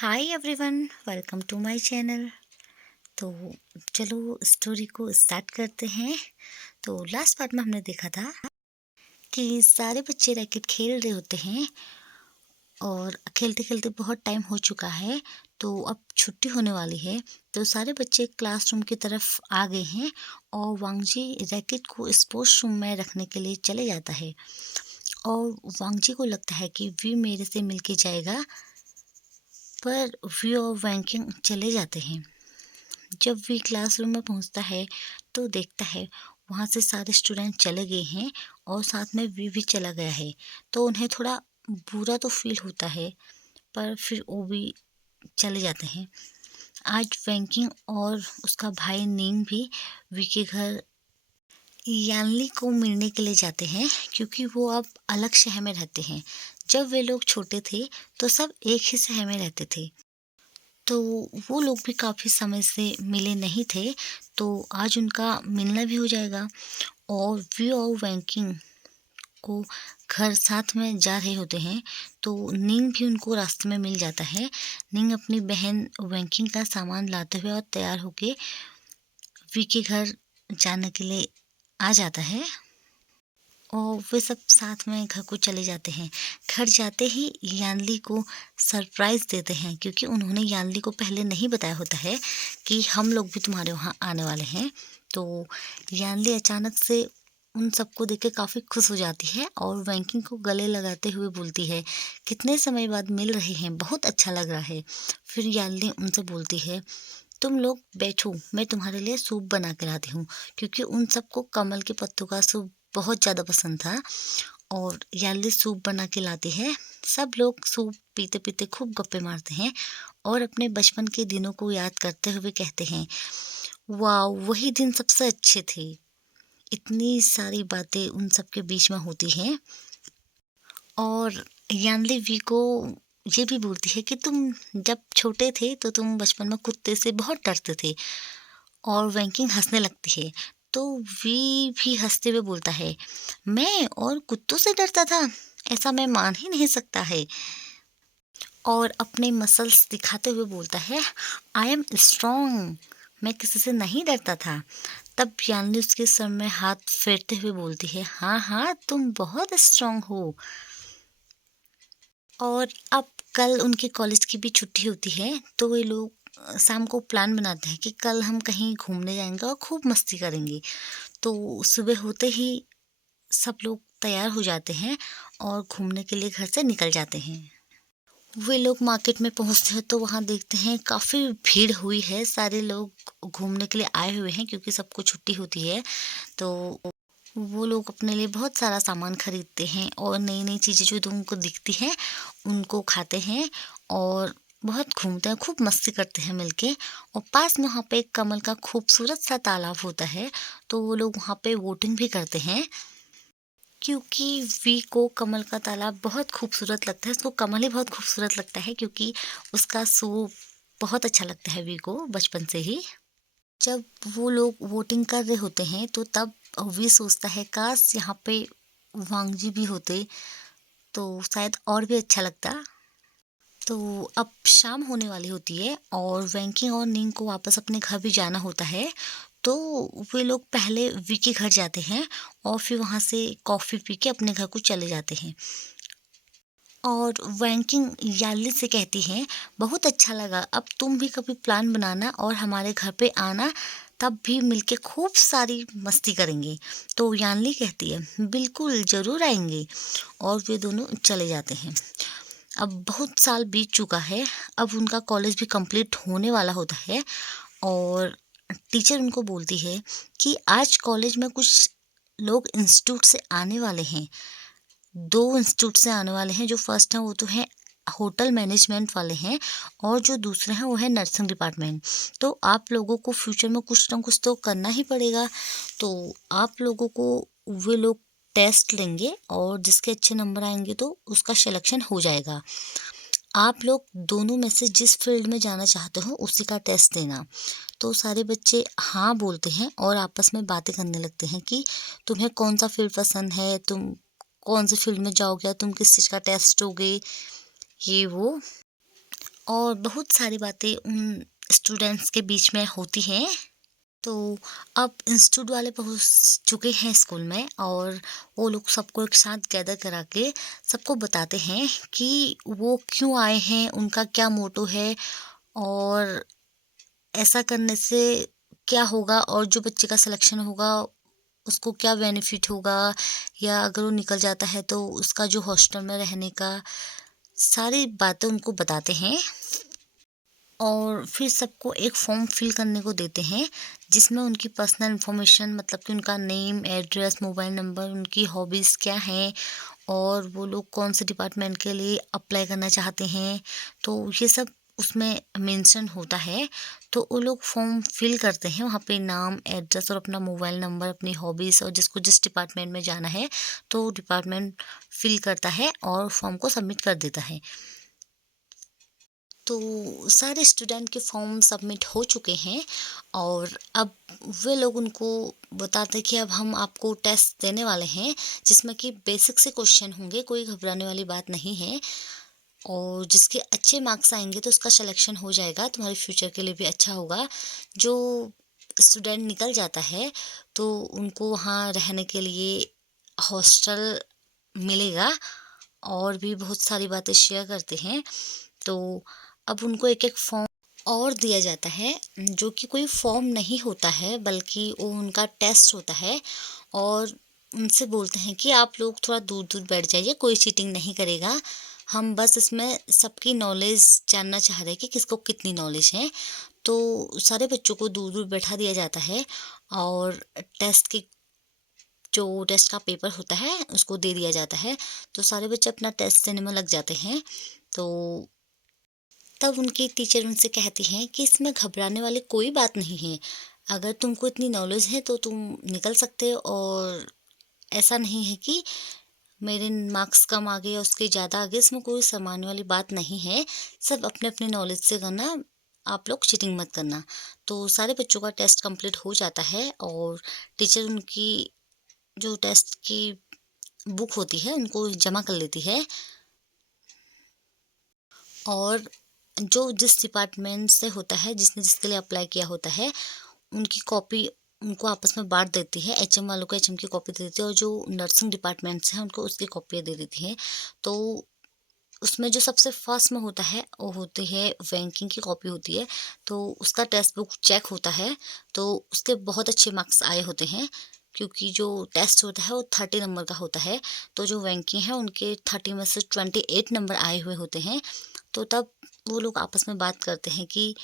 Hi everyone, welcome to my channel. तो चलो story को स्टार्ट करते हैं। तो लास्ट पार्ट में हमने देखा था कि सारे बच्चे रैकेट खेल रहे होते हैं और खेलते खेलते बहुत टाइम हो चुका है। तो अब छुट्टी होने वाली है। तो सारे बच्चे क्लासरूम की तरफ आ गए हैं और वांगजी रैकेट को स्पोर्ट्स रूम में रखने के लिए चले जाता है। और वांगजी को लगता है कि वी मेरे से मिलके जाएगा, पर वी और वैंकिंग चले जाते हैं। जब वी क्लासरूम में पहुंचता है तो देखता है वहाँ से सारे स्टूडेंट चले गए हैं और साथ में वी भी चला गया है। तो उन्हें थोड़ा बुरा तो फील होता है, पर फिर वो भी चले जाते हैं। आज वैंकिंग और उसका भाई नींग भी वी के घर यानली को मिलने के लिए जाते हैं, क्योंकि वो अब अलग शहर में रहते हैं। जब वे लोग छोटे थे तो सब एक ही शहर में रहते थे। तो वो लोग भी काफ़ी समय से मिले नहीं थे, तो आज उनका मिलना भी हो जाएगा। और वी और वैंकिंग को घर साथ में जा रहे होते हैं, तो निंग भी उनको रास्ते में मिल जाता है। निंग अपनी बहन वैंकिंग का सामान लाते हुए और तैयार होके वी के घर जाने के लिए आ जाता है और वे सब साथ में घर को चले जाते हैं। घर जाते ही यानली को सरप्राइज़ देते हैं, क्योंकि उन्होंने यानली को पहले नहीं बताया होता है कि हम लोग भी तुम्हारे वहाँ आने वाले हैं। तो यानली अचानक से उन सबको देख के काफ़ी खुश हो जाती है और वैंकिंग को गले लगाते हुए बोलती है, कितने समय बाद मिल रहे हैं, बहुत अच्छा लग रहा है। फिर यानली उनसे बोलती है, तुम लोग बैठो, मैं तुम्हारे लिए सूप बना के लाती हूँ, क्योंकि उन सबको कमल के पत्तों का सूप बहुत ज़्यादा पसंद था। और याली सूप बना के लाती है। सब लोग सूप पीते पीते खूब गप्पे मारते हैं और अपने बचपन के दिनों को याद करते हुए कहते हैं, वाह वही दिन सबसे अच्छे थे। इतनी सारी बातें उन सबके बीच में होती हैं। और यानली वी को ये भी बोलती है कि तुम जब छोटे थे तो तुम बचपन में कुत्ते से बहुत डरते थे। और वैंकिंग हंसने लगती है। तो वी भी हंसते हुए बोलता है, मैं और कुत्तों से डरता था, ऐसा मैं मान ही नहीं सकता है। और अपने मसल्स दिखाते हुए बोलता है, आई एम स्ट्रॉन्ग, मैं किसी से नहीं डरता था। तब यानली उसके सर में हाथ फेरते हुए बोलती है, हाँ हाँ तुम बहुत स्ट्रॉन्ग हो। और अब कल उनके कॉलेज की भी छुट्टी होती है, तो वे लोग शाम को प्लान बनाते हैं कि कल हम कहीं घूमने जाएंगे और खूब मस्ती करेंगे। तो सुबह होते ही सब लोग तैयार हो जाते हैं और घूमने के लिए घर से निकल जाते हैं। वे लोग मार्केट में पहुंचते हैं तो वहां देखते हैं काफ़ी भीड़ हुई है, सारे लोग घूमने के लिए आए हुए हैं क्योंकि सबको छुट्टी होती है। तो वो लोग अपने लिए बहुत सारा सामान खरीदते हैं और नई नई चीज़ें जो उनको दिखती हैं उनको खाते हैं और बहुत घूमते हैं, खूब मस्ती करते हैं मिलके। और पास में वहाँ पे एक कमल का खूबसूरत सा तालाब होता है, तो वो लोग वहाँ पे वोटिंग भी करते हैं, क्योंकि वी को कमल का तालाब बहुत खूबसूरत लगता है। उसको कमल ही बहुत खूबसूरत लगता है क्योंकि उसका सूप बहुत अच्छा लगता है वी को बचपन से ही। जब वो लोग वोटिंग कर रहे होते हैं तो तब वी सोचता है, काश यहाँ पे वांगजी भी होते तो शायद और भी अच्छा लगता। तो अब शाम होने वाली होती है और वैंकिंग और निंग को वापस अपने घर भी जाना होता है। तो वे लोग पहले वी के घर जाते हैं और फिर वहाँ से कॉफ़ी पी के अपने घर को चले जाते हैं। और वैंकिंग याली से कहती हैं, बहुत अच्छा लगा, अब तुम भी कभी प्लान बनाना और हमारे घर पे आना, तब भी मिलके खूब सारी मस्ती करेंगे। तो यानली कहती है, बिल्कुल ज़रूर आएंगे। और वे दोनों चले जाते हैं। अब बहुत साल बीत चुका है, अब उनका कॉलेज भी कंप्लीट होने वाला होता है और टीचर उनको बोलती है कि आज कॉलेज में कुछ लोग इंस्टीट्यूट से आने वाले हैं। 2 इंस्टीट्यूट से आने वाले हैं, जो फर्स्ट हैं वो तो हैं होटल मैनेजमेंट वाले हैं और जो दूसरे हैं वो है नर्सिंग डिपार्टमेंट। तो आप लोगों को फ्यूचर में कुछ ना कुछ तो करना ही पड़ेगा। तो आप लोगों को वे लोग टेस्ट लेंगे और जिसके अच्छे नंबर आएँगे तो उसका सिलेक्शन हो जाएगा। आप लोग दोनों में से जिस फील्ड में जाना चाहते हो उसी का टेस्ट देना। तो सारे बच्चे हाँ बोलते हैं और आपस में बातें करने लगते हैं कि तुम्हें कौन-सा फील्ड पसंद है, तुम कौन सी फील्ड में जाओगे, तुम किस चीज़ का टेस्ट दोगे, ये वो। और बहुत सारी बातें उन स्टूडेंट्स के बीच में होती हैं। तो अब इंस्टीट्यूट वाले पहुँच चुके हैं स्कूल में और वो लोग सबको एक साथ गैदर करा के सबको बताते हैं कि वो क्यों आए हैं, उनका क्या मोटो है और ऐसा करने से क्या होगा और जो बच्चे का सिलेक्शन होगा उसको क्या बेनिफिट होगा, या अगर वो निकल जाता है तो उसका जो हॉस्टल में रहने का सारी बातें उनको बताते हैं। और फिर सबको एक फॉर्म फिल करने को देते हैं जिसमें उनकी पर्सनल इन्फॉर्मेशन, मतलब कि उनका नेम, एड्रेस, मोबाइल नंबर, उनकी हॉबीज़ क्या हैं और वो लोग कौन से डिपार्टमेंट के लिए अप्लाई करना चाहते हैं, तो ये सब उसमें मेंशन होता है। तो वो लोग फॉर्म फिल करते हैं, वहाँ पे नाम, एड्रेस और अपना मोबाइल नंबर, अपनी हॉबीज़ और जिसको जिस डिपार्टमेंट में जाना है तो डिपार्टमेंट फिल करता है और फॉर्म को सबमिट कर देता है। तो सारे स्टूडेंट के फॉर्म सबमिट हो चुके हैं और अब वे लोग उनको बताते हैं कि अब हम आपको टेस्ट देने वाले हैं जिसमें कि बेसिक से क्वेश्चन होंगे, कोई घबराने वाली बात नहीं है। और जिसके अच्छे मार्क्स आएंगे तो उसका सिलेक्शन हो जाएगा, तुम्हारे फ्यूचर के लिए भी अच्छा होगा। जो स्टूडेंट निकल जाता है तो उनको वहाँ रहने के लिए हॉस्टल मिलेगा और भी बहुत सारी बातें शेयर करते हैं। तो अब उनको एक-एक फॉर्म और दिया जाता है, जो कि कोई फॉर्म नहीं होता है बल्कि वो उनका टेस्ट होता है। और उनसे बोलते हैं कि आप लोग थोड़ा दूर-दूर बैठ जाइए, कोई चीटिंग नहीं करेगा। हम बस इसमें सबकी नॉलेज जानना चाह रहे हैं कि किसको कितनी नॉलेज है। तो सारे बच्चों को दूर-दूर बैठा दिया जाता है और जो टेस्ट का पेपर होता है उसको दे दिया जाता है। तो सारे बच्चे अपना टेस्ट देने में लग जाते हैं। तो तब उनकी टीचर उनसे कहती हैं कि इसमें घबराने वाली कोई बात नहीं है। अगर तुमको इतनी नॉलेज है तो तुम निकल सकते हो, और ऐसा नहीं है कि मेरे मार्क्स कम आ गए या उसके ज़्यादा आ गए, इसमें कोई शर्माने वाली बात नहीं है। सब अपने-अपने नॉलेज से करना, आप लोग चीटिंग मत करना। तो सारे बच्चों का टेस्ट कंप्लीट हो जाता है और टीचर उनकी जो टेस्ट की बुक होती है उनको जमा कर लेती है। और जो जिस डिपार्टमेंट से होता है, जिसने जिसके लिए अप्लाई किया होता है, उनकी कॉपी उनको आपस में बाँट देती है। एचएम वालों को एचएम की कॉपी दे देती है और जो नर्सिंग डिपार्टमेंट्स हैं उनको उसकी कॉपियाँ दे देती हैं। तो उसमें जो सबसे फर्स्ट में होता है वो होती है रैंकिंग की कॉपी होती है। तो उसका टेक्स्ट बुक चेक होता है, तो उसके बहुत अच्छे मार्क्स आए होते हैं, क्योंकि जो टेस्ट होता है वो 30 नंबर का होता है। तो जो रैंकिंग है उनके 30 में से 28 नंबर आए हुए होते हैं। तो तब वो लोग आपस में बात करते हैं कि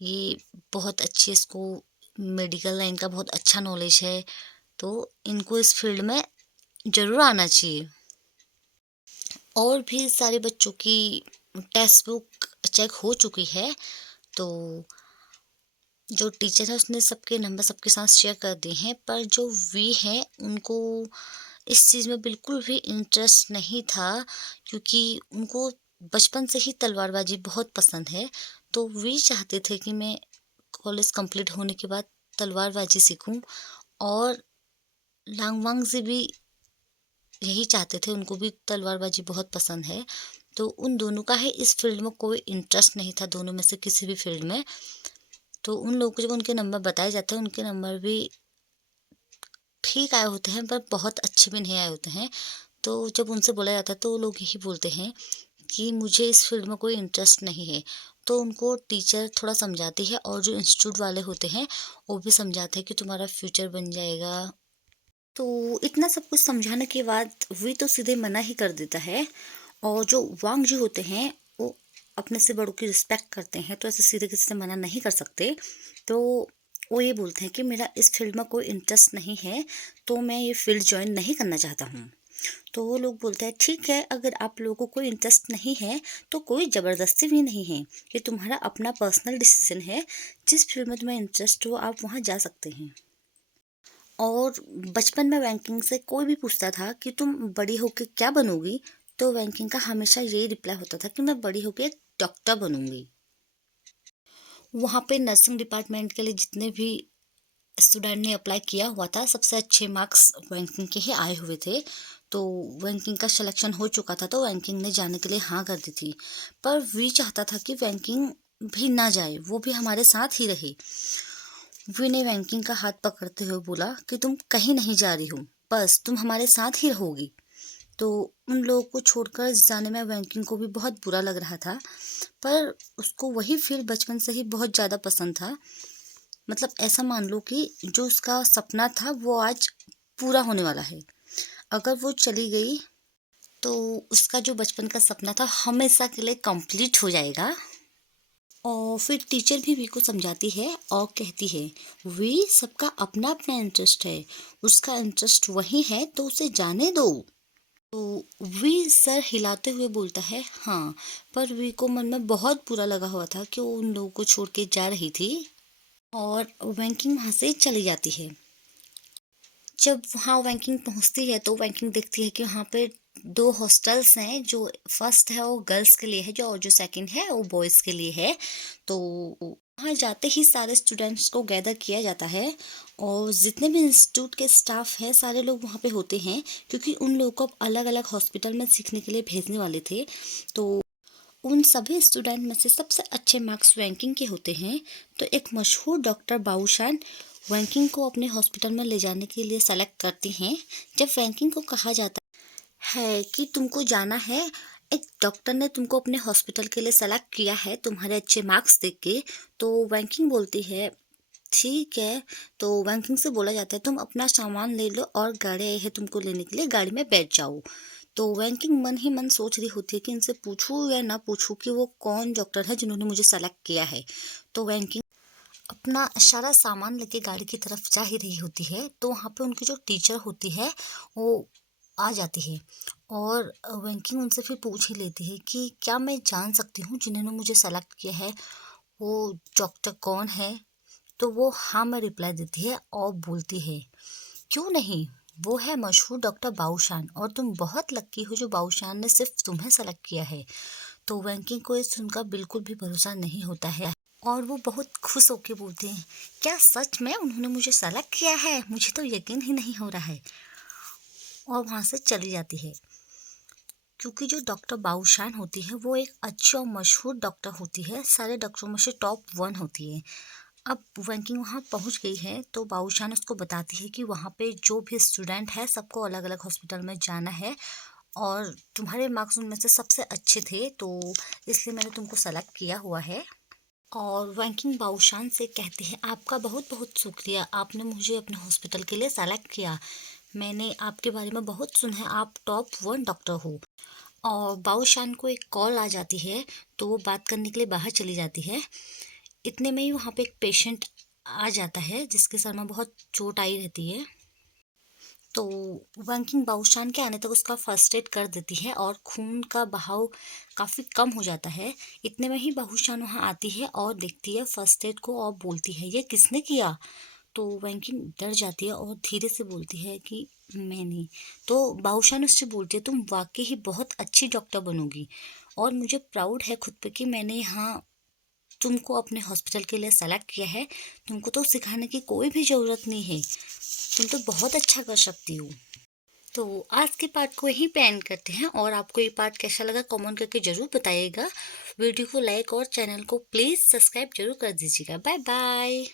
ये बहुत अच्छी, इसको मेडिकल लाइन का बहुत अच्छा नॉलेज है, तो इनको इस फील्ड में ज़रूर आना चाहिए। और भी सारे बच्चों की टेक्स्ट बुक चेक हो चुकी है। तो जो टीचर है उसने सबके नंबर सबके साथ शेयर कर दिए हैं, पर जो वी हैं उनको इस चीज़ में बिल्कुल भी इंटरेस्ट नहीं था, क्योंकि उनको बचपन से ही तलवारबाजी बहुत पसंद है। तो वे चाहते थे कि मैं कॉलेज कंप्लीट होने के बाद तलवारबाजी सीखूं, और लांगवांग से भी यही चाहते थे, उनको भी तलवारबाजी बहुत पसंद है। तो उन दोनों का है इस फील्ड में कोई इंटरेस्ट नहीं था, दोनों में से किसी भी फील्ड में। तो उन लोगों को जब उनके नंबर बताए जाते हैं, उनके नंबर भी ठीक आए होते हैं पर बहुत अच्छे भी नहीं आए होते हैं। तो जब उनसे बोला जाता है तो वो लोग यही बोलते हैं कि मुझे इस फील्ड में कोई इंटरेस्ट नहीं है। तो उनको टीचर थोड़ा समझाती है और जो इंस्टीट्यूट वाले होते हैं वो भी समझाते हैं कि तुम्हारा फ्यूचर बन जाएगा। तो इतना सब कुछ समझाने के बाद वी तो सीधे मना ही कर देता है। और जो वांग जी होते हैं वो अपने से बड़ों की रिस्पेक्ट करते हैं, तो ऐसे सीधे किसी से मना नहीं कर सकते। तो वो ये बोलते हैं कि मेरा इस फील्ड में कोई इंटरेस्ट नहीं है, तो मैं ये फील्ड ज्वाइन नहीं करना चाहता हूँ। तो वो लोग बोलते हैं ठीक है, अगर आप लोगों को कोई इंटरेस्ट नहीं है तो कोई ज़बरदस्ती भी नहीं है, ये तुम्हारा अपना पर्सनल डिसीजन है। जिस फील्ड में तुम्हें इंटरेस्ट हो आप वहाँ जा सकते हैं। और बचपन में रैंकिंग से कोई भी पूछता था कि तुम बड़ी होके क्या बनोगी, तो रैंकिंग का हमेशा यही रिप्लाई होता था कि मैं बड़ी होके एक डॉक्टर बनूंगी। वहाँ पे नर्सिंग डिपार्टमेंट के लिए जितने भी स्टूडेंट ने अप्लाई किया हुआ था, सबसे अच्छे मार्क्स रैंकिंग के ही आए हुए थे। तो रैंकिंग का सिलेक्शन हो चुका था, तो रैंकिंग ने जाने के लिए हाँ कर दी थी। पर वी चाहता था कि रैंकिंग भी ना जाए, वो भी हमारे साथ ही रहे। वी ने रैंकिंग का हाथ पकड़ते हुए बोला कि तुम कहीं नहीं जा रही हो, बस तुम हमारे साथ ही रहोगी। तो उन लोगों को छोड़कर जाने में रैंकिंग को भी बहुत बुरा लग रहा था, पर उसको वही फील्ड बचपन से ही बहुत ज़्यादा पसंद था। मतलब ऐसा मान लो कि जो उसका सपना था वो आज पूरा होने वाला है। अगर वो चली गई तो उसका जो बचपन का सपना था हमेशा के लिए कंप्लीट हो जाएगा। और फिर टीचर भी वी को समझाती है और कहती है, वी सबका अपना अपना इंटरेस्ट है, उसका इंटरेस्ट वही है तो उसे जाने दो। तो वी सर हिलाते हुए बोलता है, हाँ। पर वी को मन में बहुत बुरा लगा हुआ था कि वो उन लोगों को छोड़ के जा रही थी। और वैंकिंग वहाँ से चली जाती है। जब वहाँ वैंकिंग पहुँचती है तो वैंकिंग देखती है कि वहाँ पे 2 हॉस्टल्स हैं, जो फर्स्ट है वो गर्ल्स के लिए है, जो और जो सेकंड है वो बॉयज़ के लिए है। तो वहाँ जाते ही सारे स्टूडेंट्स को गैदर किया जाता है और जितने भी इंस्टीट्यूट के स्टाफ हैं सारे लोग वहाँ पे होते हैं, क्योंकि उन लोगों को अलग-अलग हॉस्पिटल में सीखने के लिए भेजने वाले थे। तो उन सभी स्टूडेंट में से सबसे अच्छे मार्क्स रैंकिंग के होते हैं। तो एक मशहूर डॉक्टर बाबूशान रैंकिंग को अपने हॉस्पिटल में ले जाने के लिए सेलेक्ट करती हैं। जब रैंकिंग को कहा जाता है कि तुमको जाना है, एक डॉक्टर ने तुमको अपने हॉस्पिटल के लिए सेलेक्ट किया है तुम्हारे अच्छे मार्क्स देख के, तो रैंकिंग बोलती है ठीक है। तो रैंकिंग से बोला जाता है तुम अपना सामान ले लो और गाड़ी आई है तुमको लेने के लिए, गाड़ी में बैठ जाओ। तो रैंकिंग मन ही मन सोच रही होती है कि इनसे पूछूं या ना पूछूं कि वो कौन डॉक्टर है जिन्होंने मुझे सेलेक्ट किया है। तो रैंकिंग अपना सारा सामान लेके गाड़ी की तरफ जा ही रही होती है, तो वहाँ पे उनकी जो टीचर होती है वो आ जाती है। और रैंकिंग उनसे फिर पूछ ही लेती है कि क्या मैं जान सकती हूँ जिन्होंने मुझे सेलेक्ट किया है वो डॉक्टर कौन है। तो वो हाँ में रिप्लाई देती है और बोलती है, क्यों नहीं, वो है मशहूर डॉक्टर बाबूशान और तुम बहुत लकी हो जो बाबूशान ने सिर्फ तुम्हें सेलेक्ट किया है। तो रैंकिंग को ये सुनकर बिल्कुल भी भरोसा नहीं होता है और वो बहुत खुश होकर बोलते हैं, क्या सच में उन्होंने मुझे सेलेक्ट किया है, मुझे तो यकीन ही नहीं हो रहा है। और वहाँ से चली जाती है, क्योंकि जो डॉक्टर बाबूशान होती है वो एक अच्छी और मशहूर डॉक्टर होती है, सारे डॉक्टरों में से टॉप 1 होती है। अब रैंकिंग वहाँ पहुँच गई है तो बाबूशान उसको बताती है कि वहाँ पे जो भी स्टूडेंट है सबको अलग अलग हॉस्पिटल में जाना है और तुम्हारे मार्क्स उनमें से सबसे अच्छे थे, तो इसलिए मैंने तुमको सेलेक्ट किया हुआ है। और रैंकिंग बाबूशान से कहते हैं, आपका बहुत बहुत शुक्रिया, आपने मुझे अपने हॉस्पिटल के लिए सेलेक्ट किया। मैंने आपके बारे में बहुत सुना है, आप टॉप 1 डॉक्टर हो। और बाबूशान को एक कॉल आ जाती है, तो वो बात करने के लिए बाहर चली जाती है। इतने में ही वहाँ पे एक पेशेंट आ जाता है जिसके सर में बहुत चोट आई रहती है। तो वंकिंग बाबूशान के आने तक उसका फर्स्ट एड कर देती है और खून का बहाव काफ़ी कम हो जाता है। इतने में ही बाबूशान वहाँ आती है और देखती है फर्स्ट एड को और बोलती है, ये किसने किया। तो वंकिंग डर जाती है और धीरे से बोलती है कि मैंने। तो बाबूशान उससे बोलती है, तुम वाकई ही बहुत अच्छी डॉक्टर बनोगी और मुझे प्राउड है खुद पे कि मैंने यहाँ तुमको अपने हॉस्पिटल के लिए सेलेक्ट किया है। तुमको तो सिखाने की कोई भी ज़रूरत नहीं है, तुम तो बहुत अच्छा कर सकती हो। तो आज के पार्ट को यहीं पे एंड करते हैं और आपको ये पार्ट कैसा लगा कमेंट करके ज़रूर बताइएगा। वीडियो को लाइक और चैनल को प्लीज़ सब्सक्राइब जरूर कर दीजिएगा। Bye bye.